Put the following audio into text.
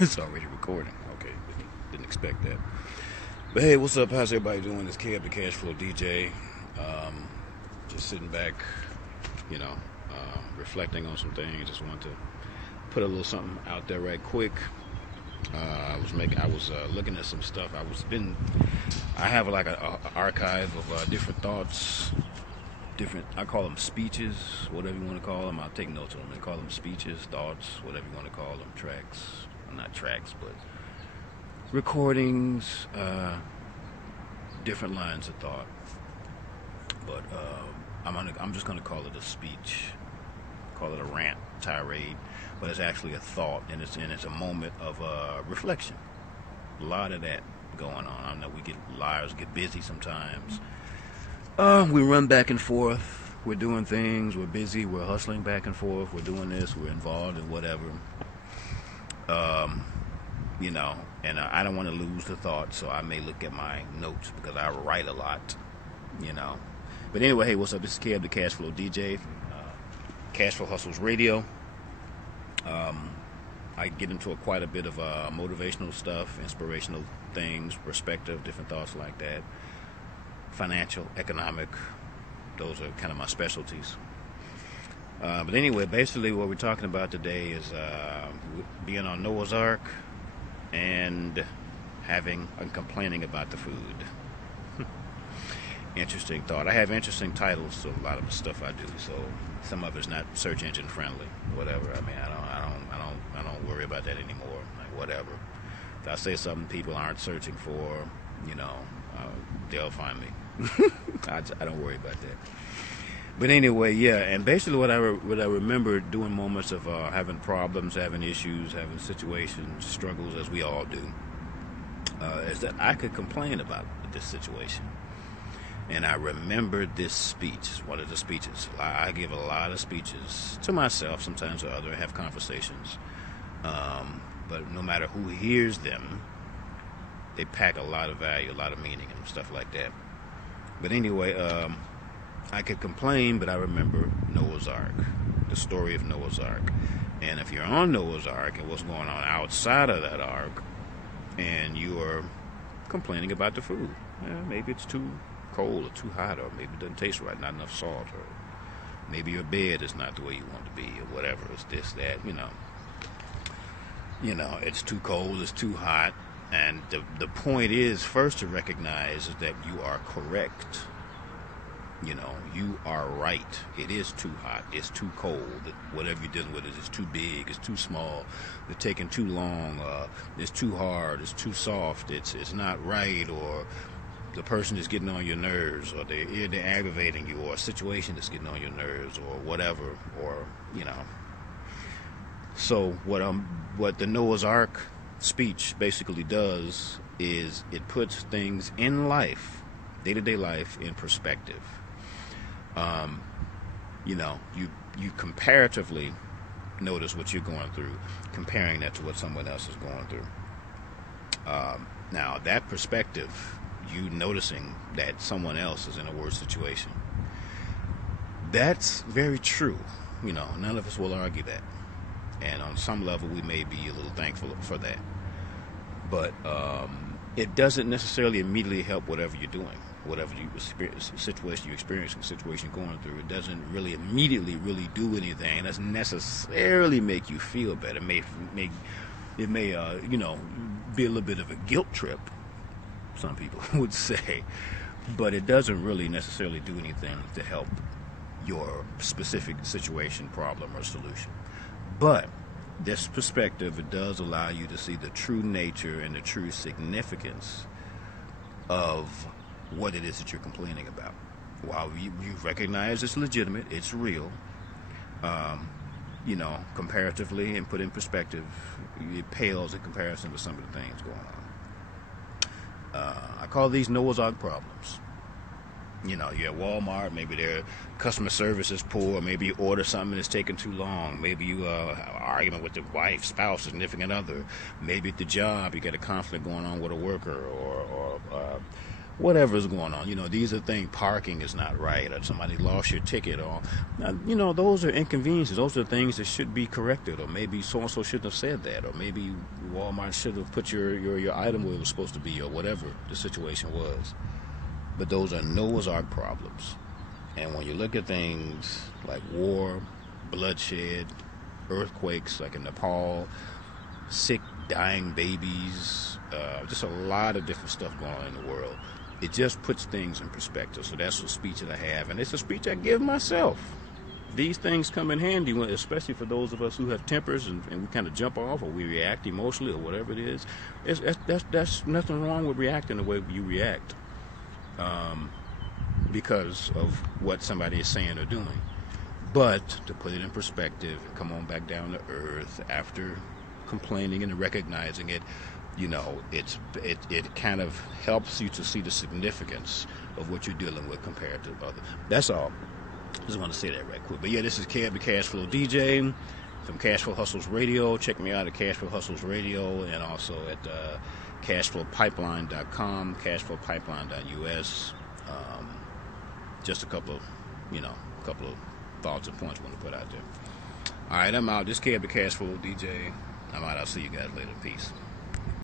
It's already recording. Okay, didn't expect that. But hey, what's up? How's everybody doing? It's Kev, the Cash Flow DJ. Just sitting back, you know, reflecting on some things. Just wanted to put a little something out there right quick. I was looking at some stuff. I have like a archive of different thoughts, I call them speeches, whatever you want to call them. I'll take notes on them. They call them speeches, thoughts, whatever you want to call them, tracks. Well, not tracks, but recordings, different lines of thought. But I'm just gonna call it a speech, call it a rant, tirade, but it's actually a thought, and it's a moment of reflection. A lot of that going on. I know lives get busy sometimes. We run back and forth. We're doing things. We're busy. We're hustling back and forth. We're doing this. We're involved in whatever. And I don't want to lose the thought, so I may look at my notes because I write a lot, But anyway, hey, what's up? This is Kev, the Cash Flow DJ, Cash Flow Hustles Radio. I get into quite a bit of motivational stuff, inspirational things, perspective, different thoughts like that. Financial, economic, those are kind of my specialties. But anyway, basically what we're talking about today is being on Noah's Ark and complaining about the food. Interesting thought. I have interesting titles to a lot of the stuff I do, so some of it's not search engine friendly, whatever. I mean, I don't worry about that anymore. Like, whatever. If I say something people aren't searching for, they'll find me. I don't worry about that. But anyway, yeah, and basically what I remember doing moments of having problems, having issues, having situations, struggles, as we all do, is that I could complain about this situation. And I remembered this speech, one of the speeches. I give a lot of speeches to myself, sometimes to others, have conversations. But no matter who hears them, they pack a lot of value, a lot of meaning, and stuff like that. But anyway, I could complain, but I remember Noah's Ark, the story of Noah's Ark. And if you're on Noah's Ark and what's going on outside of that ark, and you are complaining about the food, maybe it's too cold or too hot, or maybe it doesn't taste right, not enough salt, or maybe your bed is not the way you want it to be, or whatever. It's this, that, it's too cold, it's too hot. And the point is first to recognize that you are correct. You are right. It is too hot. It's too cold. Whatever you're dealing with, it's too big. It's too small. It's taking too long. It's too hard. It's too soft. It's not right. Or the person is getting on your nerves, or they're aggravating you, or a situation is getting on your nerves, or whatever. Or So what the Noah's Ark speech basically does is it puts things in life, day-to-day life, in perspective. You comparatively notice what you're going through, comparing that to what someone else is going through. Now, that perspective, you noticing that someone else is in a worse situation, that's very true. None of us will argue that. And on some level, we may be a little thankful for that. But it doesn't necessarily immediately help whatever you're doing, whatever situation you're experiencing, situation you're going through. It doesn't really immediately really do anything. It doesn't necessarily make you feel better. It may be a little bit of a guilt trip, some people would say. But it doesn't really necessarily do anything to help your specific situation, problem, or solution. But this perspective, it does allow you to see the true nature and the true significance of what it is that you're complaining about. While you recognize it's legitimate, it's real, comparatively and put in perspective, it pales in comparison to some of the things going on. I call these Noah's Ark problems. You're at Walmart, maybe their customer service is poor, maybe you order something and it's taking too long, maybe you have an argument with the wife, spouse, significant other, maybe at the job you got a conflict going on with a worker, or whatever's going on. These are things, parking is not right, or somebody lost your ticket, or, those are inconveniences. Those are things that should be corrected, or maybe so-and-so shouldn't have said that, or maybe Walmart should have put your item where it was supposed to be, or whatever the situation was. But those are Noah's Ark problems. And when you look at things like war, bloodshed, earthquakes like in Nepal, sick, dying babies, just a lot of different stuff going on in the world, it just puts things in perspective. So that's the speech that I have, and it's a speech I give myself. These things come in handy, especially for those of us who have tempers and we kind of jump off, or we react emotionally, or whatever it is. That's nothing wrong with reacting the way you react, because of what somebody is saying or doing. But to put it in perspective, come on back down to earth after complaining and recognizing it, it kind of helps you to see the significance of what you're dealing with compared to others. That's all. Just want to say that right quick. But yeah, this is Kev, the Cashflow DJ from Cashflow Hustles Radio. Check me out at Cashflow Hustles Radio, and also at cashflowpipeline.com, cashflowpipeline.us. Just a couple of thoughts and points I want to put out there. All right, I'm out. This is Kev, the Cashflow DJ. I'm out. I'll see you guys later. Peace.